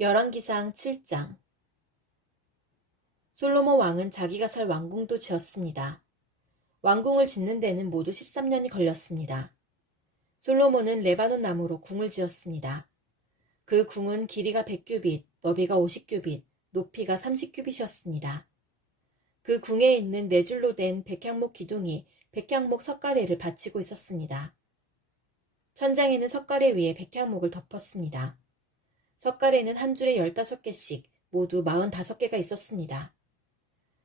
열왕기상 7장. 솔로몬 왕은 자기가 살 왕궁도 지었습니다. 왕궁을 짓는 데는 모두 13년이 걸렸습니다. 솔로몬은 레바논 나무로 궁을 지었습니다. 그 궁은 길이가 100규빗, 너비가 50규빗, 높이가 30규빗이었습니다. 그 궁에 있는 네 줄로 된 백향목 기둥이 백향목 석가래를 받치고 있었습니다. 천장에는 석가래 위에 백향목을 덮었습니다. 석가래는 한 줄에 15개씩 모두 45개가 있었습니다.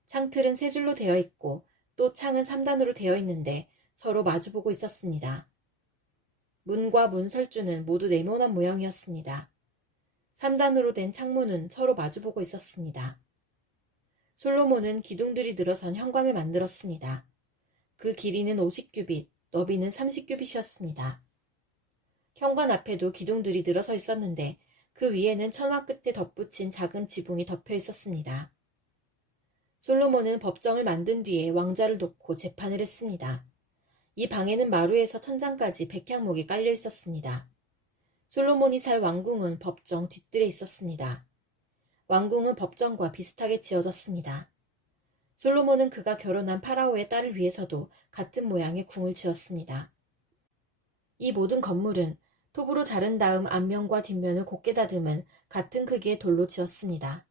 창틀은 세 줄로 되어 있고 또 창은 3단으로 되어 있는데 서로 마주보고 있었습니다. 문과 문설주는 모두 네모난 모양이었습니다. 3단으로 된 창문은 서로 마주보고 있었습니다. 솔로몬은 기둥들이 늘어선 현관을 만들었습니다. 그 길이는 50규빗, 너비는 30규빗이었습니다. 현관 앞에도 기둥들이 늘어서 있었는데 그 위에는 천막 끝에 덧붙인 작은 지붕이 덮여 있었습니다. 솔로몬은 법정을 만든 뒤에 왕자를 놓고 재판을 했습니다. 이 방에는 마루에서 천장까지 백향목이 깔려 있었습니다. 솔로몬이 살 왕궁은 법정 뒷뜰에 있었습니다. 왕궁은 법정과 비슷하게 지어졌습니다. 솔로몬은 그가 결혼한 파라오의 딸을 위해서도 같은 모양의 궁을 지었습니다. 이 모든 건물은 톱으로 자른 다음 앞면과 뒷면을 곱게 다듬은 같은 크기의 돌로 지었습니다.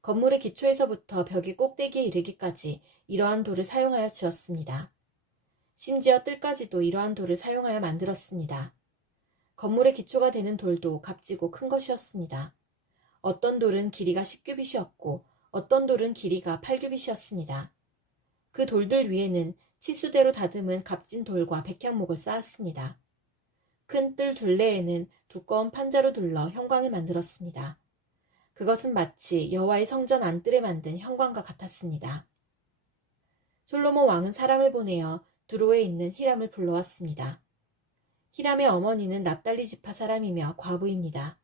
건물의 기초에서부터 벽의 꼭대기에 이르기까지 이러한 돌을 사용하여 지었습니다. 심지어 뜰까지도 이러한 돌을 사용하여 만들었습니다. 건물의 기초가 되는 돌도 값지고 큰 것이었습니다. 어떤 돌은 길이가 10규빗이었고 어떤 돌은 길이가 8규빗이었습니다. 그 돌들 위에는 치수대로 다듬은 값진 돌과 백향목을 쌓았습니다. 큰 뜰 둘레에는 두꺼운 판자로 둘러 현관을 만들었습니다. 그것은 마치 여호와의 성전 안뜰에 만든 현관과 같았습니다. 솔로몬 왕은 사람을 보내어 두로에 있는 히람을 불러왔습니다. 히람의 어머니는 납달리 지파 사람이며 과부입니다.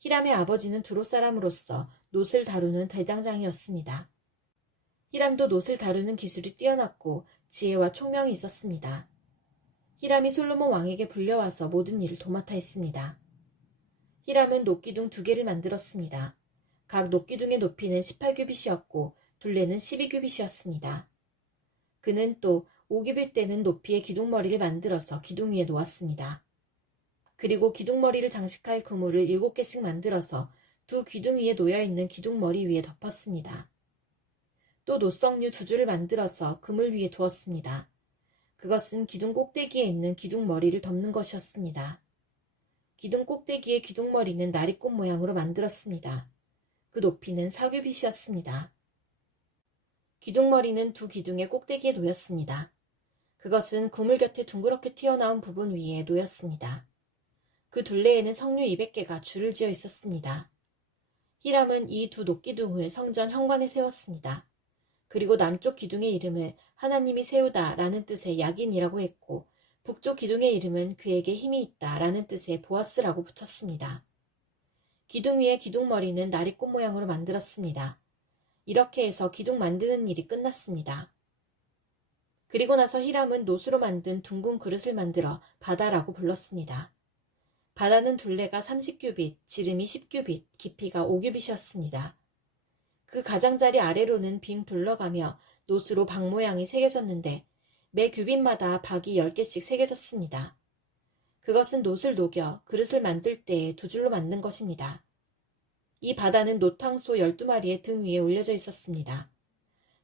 히람의 아버지는 두로 사람으로서 놋을 다루는 대장장이었습니다. 히람도 놋을 다루는 기술이 뛰어났고 지혜와 총명이 있었습니다. 히람이 솔로몬 왕에게 불려와서 모든 일을 도맡아 했습니다. 히람은 놋기둥 2개를 만들었습니다. 각 놋기둥의 높이는 18규빗이었고 둘레는 12규빗이었습니다. 그는 또 5규빗 되는 높이의 기둥머리를 만들어서 기둥 위에 놓았습니다. 그리고 기둥머리를 장식할 그물을 7개씩 만들어서 두 기둥 위에 놓여있는 기둥머리 위에 덮었습니다. 또 놋석류 2줄을 만들어서 그물 위에 두었습니다. 그것은 기둥 꼭대기에 있는 기둥머리를 덮는 것이었습니다. 기둥 꼭대기의 기둥머리는 나리꽃 모양으로 만들었습니다. 그 높이는 4규빗이었습니다. 기둥머리는 두 기둥의 꼭대기에 놓였습니다. 그것은 그물 곁에 둥그렇게 튀어나온 부분 위에 놓였습니다. 그 둘레에는 석류 200개가 줄을 지어 있었습니다. 히람은 이 두 놋기둥을 성전 현관에 세웠습니다. 그리고 남쪽 기둥의 이름을 하나님이 세우다 라는 뜻의 야긴이라고 했고 북쪽 기둥의 이름은 그에게 힘이 있다 라는 뜻의 보아스라고 붙였습니다. 기둥 위에 기둥머리는 나리꽃 모양으로 만들었습니다. 이렇게 해서 기둥 만드는 일이 끝났습니다. 그리고 나서 히람은 놋으로 만든 둥근 그릇을 만들어 바다라고 불렀습니다. 바다는 둘레가 30규빗, 지름이 10규빗, 깊이가 5규빗이었습니다. 그 가장자리 아래로는 빙 둘러가며 놋으로 박 모양이 새겨졌는데 매 규빗마다 박이 10개씩 새겨졌습니다. 그것은 놋을 녹여 그릇을 만들 때에 2줄로 만든 것입니다. 이 바다는 놋탕소 12마리의 등 위에 올려져 있었습니다.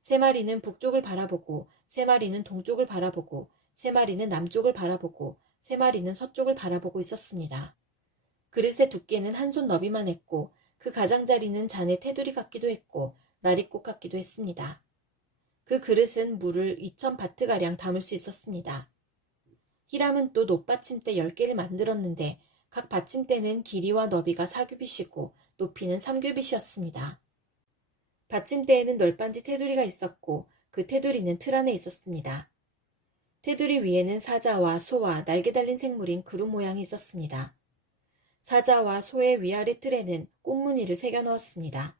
3마리는 북쪽을 바라보고 3마리는 동쪽을 바라보고 3마리는 남쪽을 바라보고 3마리는 서쪽을 바라보고 있었습니다. 그릇의 두께는 한 손 너비만 했고 그 가장자리는 잔의 테두리 같기도 했고 나리꽃 같기도 했습니다. 그 그릇은 물을 2000바트가량 담을 수 있었습니다. 히람은 또 놋받침대 10개를 만들었는데 각 받침대는 길이와 너비가 4규빗이고 높이는 3규빗이었습니다. 받침대에는 널빤지 테두리가 있었고 그 테두리는 틀 안에 있었습니다. 테두리 위에는 사자와 소와 날개 달린 생물인 그룹 모양이 있었습니다. 사자와 소의 위아래 틀에는 꽃무늬를 새겨 넣었습니다.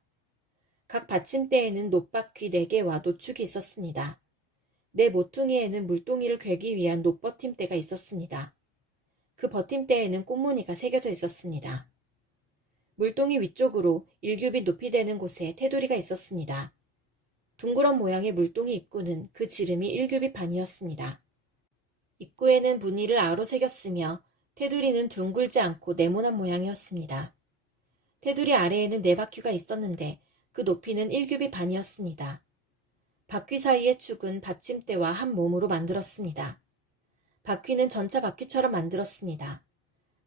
각 받침대에는 놋바퀴 4개와 노축이 있었습니다. 네 모퉁이에는 물동이를 괴기 위한 놋버팀대가 있었습니다. 그 버팀대에는 꽃무늬가 새겨져 있었습니다. 물동이 위쪽으로 1규빗 높이 되는 곳에 테두리가 있었습니다. 둥그런 모양의 물동이 입구는 그 지름이 1규빗 반이었습니다. 입구에는 무늬를 아로 새겼으며 테두리는 둥글지 않고 네모난 모양이었습니다. 테두리 아래에는 4바퀴가 있었는데 그 높이는 1규빗 반이었습니다. 바퀴 사이의 축은 받침대와 한 몸으로 만들었습니다. 바퀴는 전차 바퀴처럼 만들었습니다.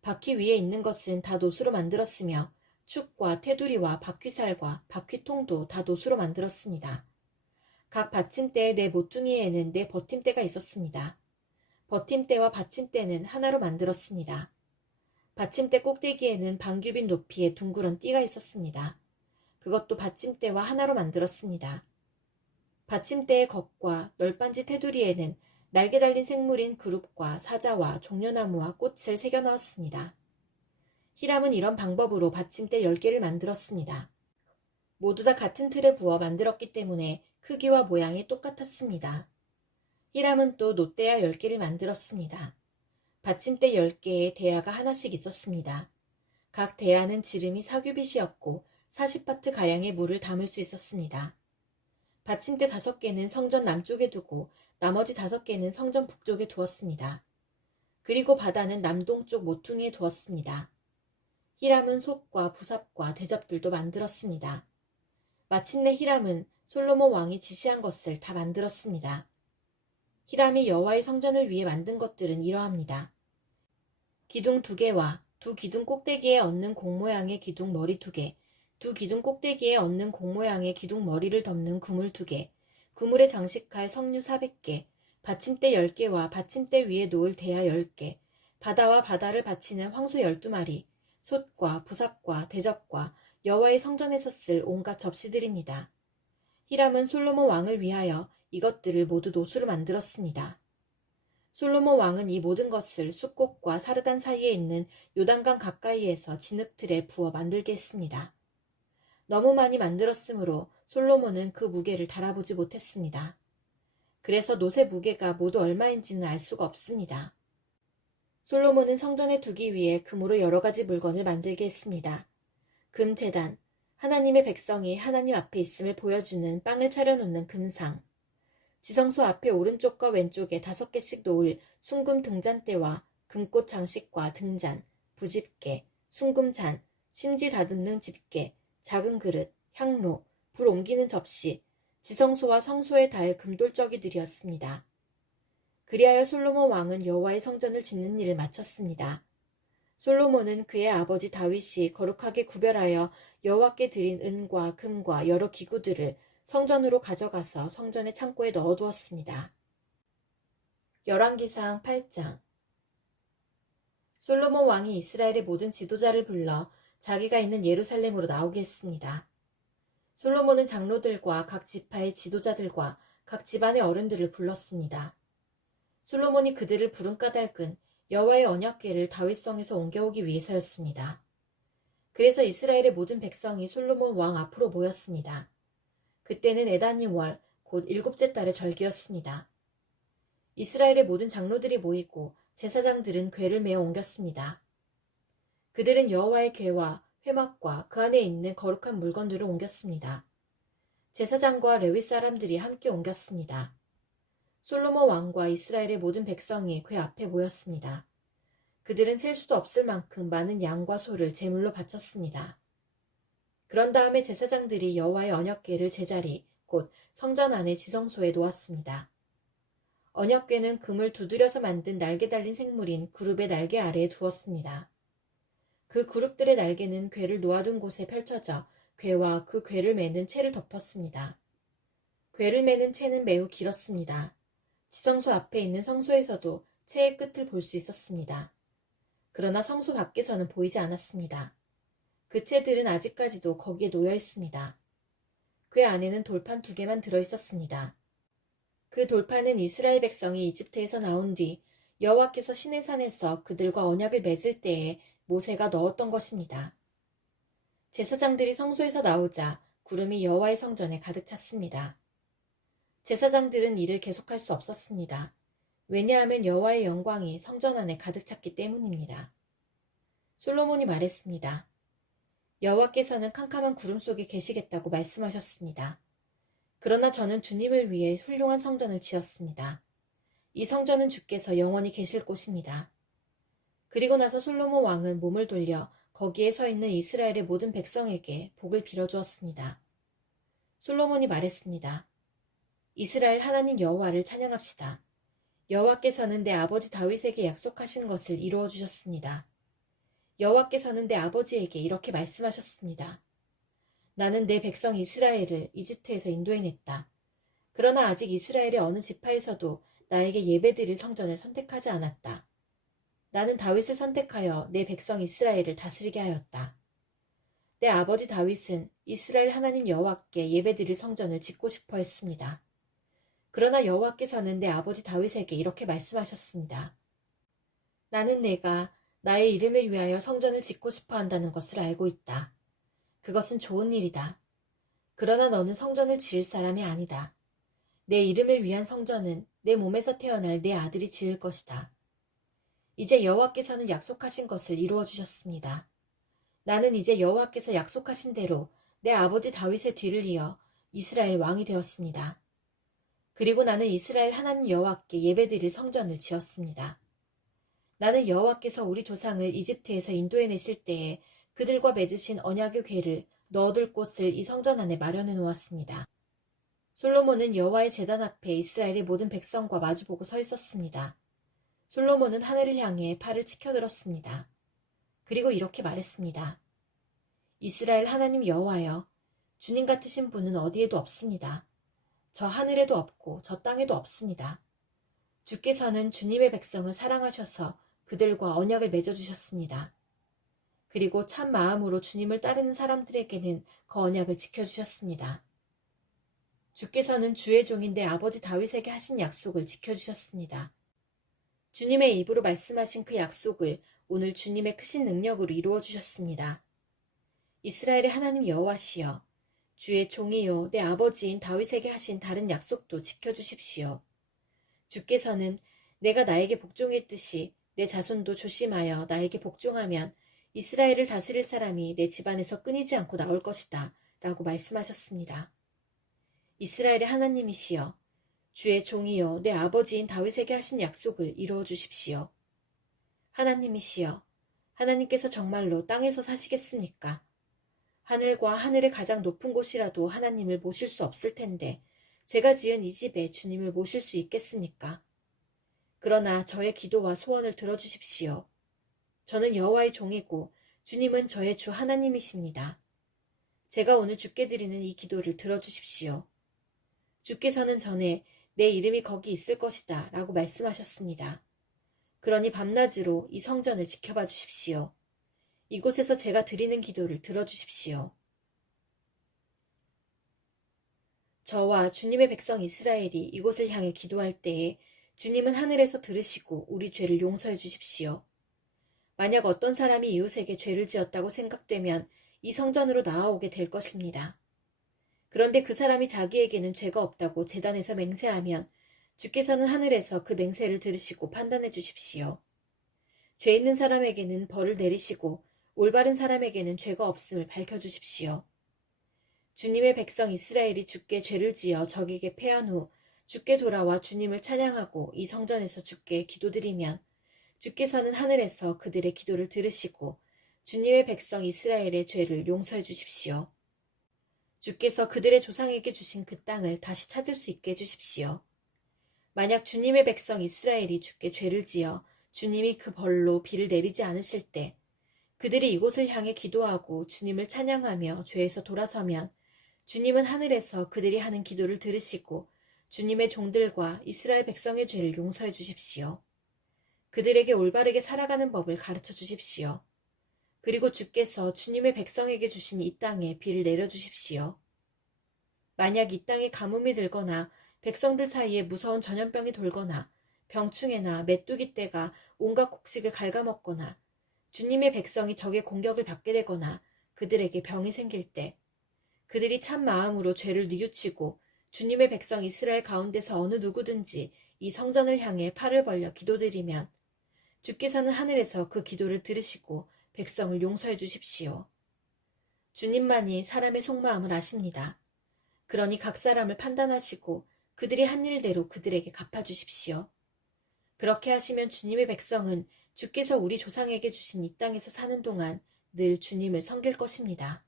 바퀴 위에 있는 것은 다 노수로 만들었으며 축과 테두리와 바퀴살과 바퀴통도 다 노수로 만들었습니다. 각 받침대의 4모퉁이에는 4버팀대가 있었습니다. 버팀대와 받침대는 하나로 만들었습니다. 받침대 꼭대기에는 반규빗 높이의 둥그런 띠가 있었습니다. 그것도 받침대와 하나로 만들었습니다. 받침대의 겉과 널빤지 테두리에는 날개 달린 생물인 그룹과 사자와 종려나무와 꽃을 새겨 넣었습니다. 히람은 이런 방법으로 받침대 10개를 만들었습니다. 모두 다 같은 틀에 부어 만들었기 때문에 크기와 모양이 똑같았습니다. 히람은 또 놋대야 10개를 만들었습니다. 받침대 10개에 대야가 하나씩 있었습니다. 각 대야는 지름이 4규빗이었고 40바트가량의 물을 담을 수 있었습니다. 받침대 5개는 성전 남쪽에 두고 나머지 5개는 성전 북쪽에 두었습니다. 그리고 바다는 남동쪽 모퉁이에 두었습니다. 히람은 솥과 부삽과 대접들도 만들었습니다. 마침내 히람은 솔로몬 왕이 지시한 것을 다 만들었습니다. 히람이 여호와의 성전을 위해 만든 것들은 이러합니다. 기둥 2개와 두 기둥 꼭대기에 얹는 공 모양의 기둥 머리 2개, 두 기둥 꼭대기에 얹는 공 모양의 기둥 머리를 덮는 그물 2개, 그물에 장식할 석류 400개, 받침대 10개와 받침대 위에 놓을 대야 10개, 바다와 바다를 받치는 황소 12마리, 솥과 부삽과 대접과 여호와의 성전에서 쓸 온갖 접시들입니다. 히람은 솔로몬 왕을 위하여 이것들을 모두 노수로 만들었습니다. 솔로몬 왕은 이 모든 것을 숫꽃과 사르단 사이에 있는 요단강 가까이에서 진흙틀에 부어 만들게 했습니다. 너무 많이 만들었으므로 솔로몬은 그 무게를 달아보지 못했습니다. 그래서 놋의 무게가 모두 얼마인지는 알 수가 없습니다. 솔로몬은 성전에 두기 위해 금으로 여러 가지 물건을 만들게 했습니다. 금제단, 하나님의 백성이 하나님 앞에 있음을 보여주는 빵을 차려놓는 금상, 지성소 앞에 오른쪽과 왼쪽에 5개씩 놓을 순금 등잔대와 금꽃 장식과 등잔, 부집게, 순금잔, 심지 다듬는 집게, 작은 그릇, 향로, 불 옮기는 접시, 지성소와 성소에 달 금돌저기들이었습니다. 그리하여 솔로몬 왕은 여호와의 성전을 짓는 일을 마쳤습니다. 솔로몬은 그의 아버지 다윗이 거룩하게 구별하여 여호와께 드린 은과 금과 여러 기구들을 성전으로 가져가서 성전의 창고에 넣어두었습니다. 열왕기상 8장. 솔로몬 왕이 이스라엘의 모든 지도자를 불러 자기가 있는 예루살렘으로 나오게 했습니다. 솔로몬은 장로들과 각 지파의 지도자들과 각 집안의 어른들을 불렀습니다. 솔로몬이 그들을 부른 까닭은 여호와의 언약궤를 다윗성에서 옮겨오기 위해서였습니다. 그래서 이스라엘의 모든 백성이 솔로몬 왕 앞으로 모였습니다. 그때는 에다님 월, 곧 7째 달의 절기였습니다. 이스라엘의 모든 장로들이 모이고 제사장들은 궤를 메어 옮겼습니다. 그들은 여호와의 궤와 회막과 그 안에 있는 거룩한 물건들을 옮겼습니다. 제사장과 레위 사람들이 함께 옮겼습니다. 솔로몬 왕과 이스라엘의 모든 백성이 궤 앞에 모였습니다. 그들은 셀 수도 없을 만큼 많은 양과 소를 제물로 바쳤습니다. 그런 다음에 제사장들이 여호와의 언약궤를 제자리, 곧 성전 안의 지성소에 놓았습니다. 언약궤는 금을 두드려서 만든 날개 달린 생물인 그룹의 날개 아래에 두었습니다. 그 그룹들의 날개는 궤를 놓아둔 곳에 펼쳐져 궤와 그 궤를 매는 채를 덮었습니다. 궤를 매는 채는 매우 길었습니다. 지성소 앞에 있는 성소에서도 채의 끝을 볼 수 있었습니다. 그러나 성소 밖에서는 보이지 않았습니다. 그 채들은 아직까지도 거기에 놓여 있습니다. 궤 안에는 돌판 2개만 들어 있었습니다. 그 돌판은 이스라엘 백성이 이집트에서 나온 뒤 여호와께서 시내산에서 그들과 언약을 맺을 때에 모세가 넣었던 것입니다. 제사장들이 성소에서 나오자 구름이 여호와의 성전에 가득 찼습니다. 제사장들은 일을 계속할 수 없었습니다. 왜냐하면 여호와의 영광이 성전 안에 가득 찼기 때문입니다. 솔로몬이 말했습니다. 여호와께서는 캄캄한 구름 속에 계시겠다고 말씀하셨습니다. 그러나 저는 주님을 위해 훌륭한 성전을 지었습니다. 이 성전은 주께서 영원히 계실 곳입니다. 그리고 나서 솔로몬 왕은 몸을 돌려 거기에 서 있는 이스라엘의 모든 백성에게 복을 빌어주었습니다. 솔로몬이 말했습니다. 이스라엘 하나님 여호와를 찬양합시다. 여호와께서는 내 아버지 다윗에게 약속하신 것을 이루어 주셨습니다. 여호와께서는 내 아버지에게 이렇게 말씀하셨습니다. 나는 내 백성 이스라엘을 이집트에서 인도해냈다. 그러나 아직 이스라엘의 어느 지파에서도 나에게 예배드릴 성전을 선택하지 않았다. 나는 다윗을 선택하여 내 백성 이스라엘을 다스리게 하였다. 내 아버지 다윗은 이스라엘 하나님 여호와께 예배드릴 성전을 짓고 싶어 했습니다. 그러나 여호와께서는 내 아버지 다윗에게 이렇게 말씀하셨습니다. 나는 내가 나의 이름을 위하여 성전을 짓고 싶어 한다는 것을 알고 있다. 그것은 좋은 일이다. 그러나 너는 성전을 지을 사람이 아니다. 내 이름을 위한 성전은 내 몸에서 태어날 내 아들이 지을 것이다. 이제 여호와께서는 약속하신 것을 이루어 주셨습니다. 나는 이제 여호와께서 약속하신 대로 내 아버지 다윗의 뒤를 이어 이스라엘 왕이 되었습니다. 그리고 나는 이스라엘 하나님 여호와께 예배드릴 성전을 지었습니다. 나는 여호와께서 우리 조상을 이집트에서 인도해내실 때에 그들과 맺으신 언약의 궤를 넣어둘 곳을 이 성전 안에 마련해 놓았습니다. 솔로몬은 여호와의 제단 앞에 이스라엘의 모든 백성과 마주보고 서 있었습니다. 솔로몬은 하늘을 향해 팔을 치켜들었습니다. 그리고 이렇게 말했습니다. 이스라엘 하나님 여호와여, 주님 같으신 분은 어디에도 없습니다. 저 하늘에도 없고 저 땅에도 없습니다. 주께서는 주님의 백성을 사랑하셔서 그들과 언약을 맺어주셨습니다. 그리고 참 마음으로 주님을 따르는 사람들에게는 그 언약을 지켜주셨습니다. 주께서는 주의 종인 내 아버지 다윗에게 하신 약속을 지켜주셨습니다. 주님의 입으로 말씀하신 그 약속을 오늘 주님의 크신 능력으로 이루어 주셨습니다. 이스라엘의 하나님 여호와시여, 주의 종이요 내 아버지인 다윗에게 하신 다른 약속도 지켜주십시오. 주께서는 내가 나에게 복종했듯이 내 자손도 조심하여 나에게 복종하면 이스라엘을 다스릴 사람이 내 집안에서 끊이지 않고 나올 것이다 라고 말씀하셨습니다. 이스라엘의 하나님이시여, 주의 종이요 내 아버지인 다윗에게 하신 약속을 이루어 주십시오. 하나님이시여, 하나님께서 정말로 땅에서 사시겠습니까? 하늘과 하늘의 가장 높은 곳이라도 하나님을 모실 수 없을 텐데 제가 지은 이 집에 주님을 모실 수 있겠습니까? 그러나 저의 기도와 소원을 들어주십시오. 저는 여호와의 종이고 주님은 저의 주 하나님이십니다. 제가 오늘 주께 드리는 이 기도를 들어주십시오. 주께서는 전에 내 이름이 거기 있을 것이다 라고 말씀하셨습니다. 그러니 밤낮으로 이 성전을 지켜봐 주십시오. 이곳에서 제가 드리는 기도를 들어주십시오. 저와 주님의 백성 이스라엘이 이곳을 향해 기도할 때에 주님은 하늘에서 들으시고 우리 죄를 용서해 주십시오. 만약 어떤 사람이 이웃에게 죄를 지었다고 생각되면 이 성전으로 나아오게 될 것입니다. 그런데 그 사람이 자기에게는 죄가 없다고 제단에서 맹세하면 주께서는 하늘에서 그 맹세를 들으시고 판단해 주십시오. 죄 있는 사람에게는 벌을 내리시고 올바른 사람에게는 죄가 없음을 밝혀주십시오. 주님의 백성 이스라엘이 주께 죄를 지어 적에게 패한 후 주께 돌아와 주님을 찬양하고 이 성전에서 주께 기도드리면 주께서는 하늘에서 그들의 기도를 들으시고 주님의 백성 이스라엘의 죄를 용서해 주십시오. 주께서 그들의 조상에게 주신 그 땅을 다시 찾을 수 있게 해주십시오. 만약 주님의 백성 이스라엘이 주께 죄를 지어 주님이 그 벌로 비를 내리지 않으실 때 그들이 이곳을 향해 기도하고 주님을 찬양하며 죄에서 돌아서면 주님은 하늘에서 그들이 하는 기도를 들으시고 주님의 종들과 이스라엘 백성의 죄를 용서해 주십시오. 그들에게 올바르게 살아가는 법을 가르쳐 주십시오. 그리고 주께서 주님의 백성에게 주신 이 땅에 비를 내려주십시오. 만약 이 땅에 가뭄이 들거나 백성들 사이에 무서운 전염병이 돌거나 병충해나 메뚜기 떼가 온갖 곡식을 갉아먹거나 주님의 백성이 적의 공격을 받게 되거나 그들에게 병이 생길 때 그들이 참 마음으로 죄를 뉘우치고 주님의 백성 이스라엘 가운데서 어느 누구든지 이 성전을 향해 팔을 벌려 기도드리면 주께서는 하늘에서 그 기도를 들으시고 백성을 용서해 주십시오. 주님만이 사람의 속마음을 아십니다. 그러니 각 사람을 판단하시고 그들이 한 일대로 그들에게 갚아주십시오. 그렇게 하시면 주님의 백성은 주께서 우리 조상에게 주신 이 땅에서 사는 동안 늘 주님을 섬길 것입니다.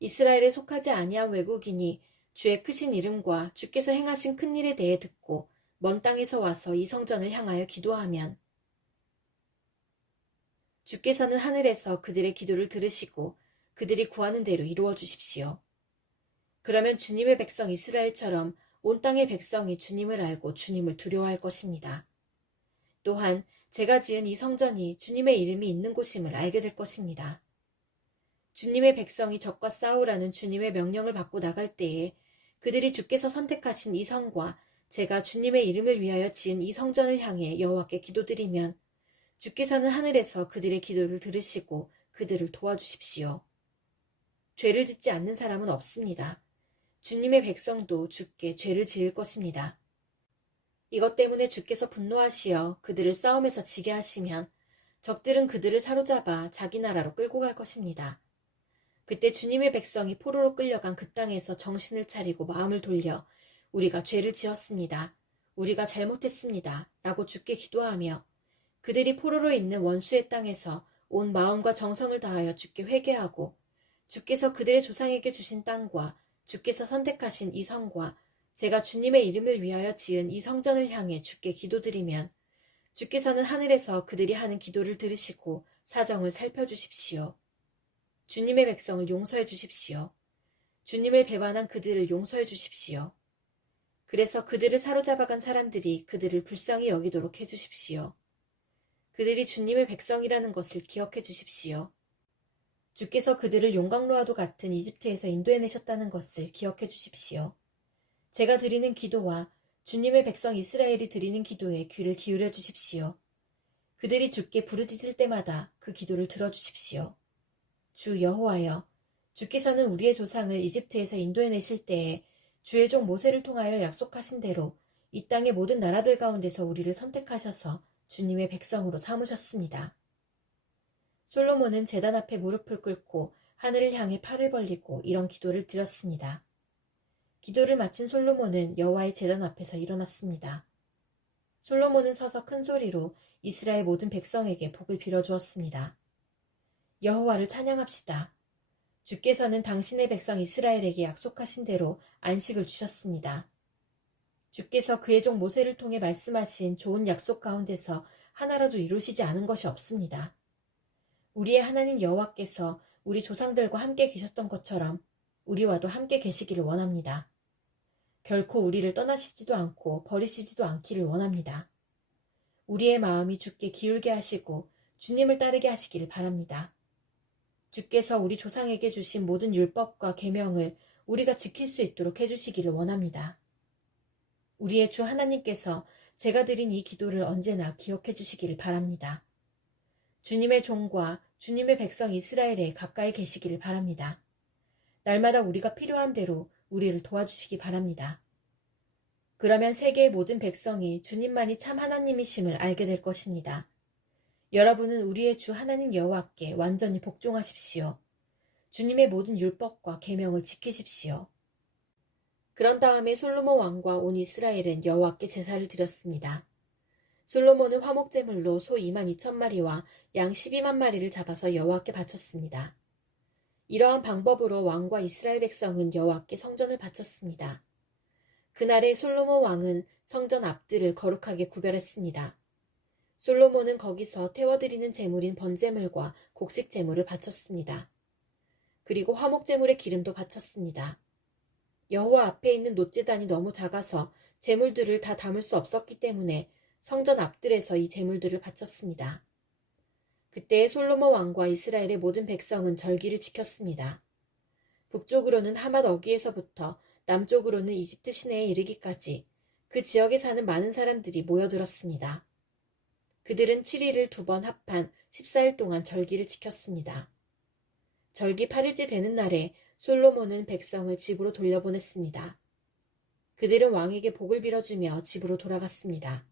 이스라엘에 속하지 아니한 외국인이 주의 크신 이름과 주께서 행하신 큰 일에 대해 듣고 먼 땅에서 와서 이 성전을 향하여 기도하면 주께서는 하늘에서 그들의 기도를 들으시고 그들이 구하는 대로 이루어 주십시오. 그러면 주님의 백성 이스라엘처럼 온 땅의 백성이 주님을 알고 주님을 두려워할 것입니다. 또한 제가 지은 이 성전이 주님의 이름이 있는 곳임을 알게 될 것입니다. 주님의 백성이 적과 싸우라는 주님의 명령을 받고 나갈 때에 그들이 주께서 선택하신 이 성과 제가 주님의 이름을 위하여 지은 이 성전을 향해 여호와께 기도드리면 주께서는 하늘에서 그들의 기도를 들으시고 그들을 도와주십시오. 죄를 짓지 않는 사람은 없습니다. 주님의 백성도 주께 죄를 지을 것입니다. 이것 때문에 주께서 분노하시어 그들을 싸움에서 지게 하시면 적들은 그들을 사로잡아 자기 나라로 끌고 갈 것입니다. 그때 주님의 백성이 포로로 끌려간 그 땅에서 정신을 차리고 마음을 돌려 우리가 죄를 지었습니다. 우리가 잘못했습니다. 라고 주께 기도하며 그들이 포로로 있는 원수의 땅에서 온 마음과 정성을 다하여 주께 회개하고 주께서 그들의 조상에게 주신 땅과 주께서 선택하신 이 성과 제가 주님의 이름을 위하여 지은 이 성전을 향해 주께 기도드리면 주께서는 하늘에서 그들이 하는 기도를 들으시고 사정을 살펴주십시오. 주님의 백성을 용서해 주십시오. 주님을 배반한 그들을 용서해 주십시오. 그래서 그들을 사로잡아간 사람들이 그들을 불쌍히 여기도록 해 주십시오. 그들이 주님의 백성이라는 것을 기억해 주십시오. 주께서 그들을 용광로와도 같은 이집트에서 인도해내셨다는 것을 기억해 주십시오. 제가 드리는 기도와 주님의 백성 이스라엘이 드리는 기도에 귀를 기울여 주십시오. 그들이 주께 부르짖을 때마다 그 기도를 들어주십시오. 주 여호와여, 주께서는 우리의 조상을 이집트에서 인도해내실 때에 주의 종 모세를 통하여 약속하신 대로 이 땅의 모든 나라들 가운데서 우리를 선택하셔서 주님의 백성으로 삼으셨습니다. 솔로몬은 제단 앞에 무릎을 꿇고 하늘을 향해 팔을 벌리고 이런 기도를 드렸습니다. 기도를 마친 솔로몬은 여호와의 제단 앞에서 일어났습니다. 솔로몬은 서서 큰 소리로 이스라엘 모든 백성에게 복을 빌어주었습니다. 여호와를 찬양합시다. 주께서는 당신의 백성 이스라엘에게 약속하신 대로 안식을 주셨습니다. 주께서 그의 종 모세를 통해 말씀하신 좋은 약속 가운데서 하나라도 이루시지 않은 것이 없습니다. 우리의 하나님 여호와께서 우리 조상들과 함께 계셨던 것처럼 우리와도 함께 계시기를 원합니다. 결코 우리를 떠나시지도 않고 버리시지도 않기를 원합니다. 우리의 마음이 주께 기울게 하시고 주님을 따르게 하시기를 바랍니다. 주께서 우리 조상에게 주신 모든 율법과 계명을 우리가 지킬 수 있도록 해주시기를 원합니다. 우리의 주 하나님께서 제가 드린 이 기도를 언제나 기억해 주시기를 바랍니다. 주님의 종과 주님의 백성 이스라엘에 가까이 계시기를 바랍니다. 날마다 우리가 필요한 대로 우리를 도와주시기 바랍니다. 그러면 세계의 모든 백성이 주님만이 참 하나님이심을 알게 될 것입니다. 여러분은 우리의 주 하나님 여호와께 완전히 복종하십시오. 주님의 모든 율법과 계명을 지키십시오. 그런 다음에 솔로몬 왕과 온 이스라엘은 여호와께 제사를 드렸습니다. 솔로몬은 화목제물로 소 22,000마리와 양 12만 마리를 잡아서 여호와께 바쳤습니다. 이러한 방법으로 왕과 이스라엘 백성은 여호와께 성전을 바쳤습니다. 그날에 솔로몬 왕은 성전 앞들을 거룩하게 구별했습니다. 솔로몬은 거기서 태워드리는 제물인 번제물과 곡식제물을 바쳤습니다. 그리고 화목제물의 기름도 바쳤습니다. 여호와 앞에 있는 놋제단이 너무 작아서 제물들을 다 담을 수 없었기 때문에 성전 앞들에서 이 제물들을 바쳤습니다. 그때 솔로몬 왕과 이스라엘의 모든 백성은 절기를 지켰습니다. 북쪽으로는 하맛 어귀에서부터 남쪽으로는 이집트 시내에 이르기까지 그 지역에 사는 많은 사람들이 모여들었습니다. 그들은 7일을 2번 합한 14일 동안 절기를 지켰습니다. 절기 8일째 되는 날에 솔로몬은 백성을 집으로 돌려보냈습니다. 그들은 왕에게 복을 빌어주며 집으로 돌아갔습니다.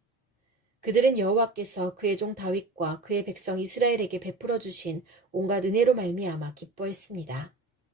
그들은 여호와께서 그의 종 다윗과 그의 백성 이스라엘에게 베풀어 주신 온갖 은혜로 말미암아 기뻐했습니다.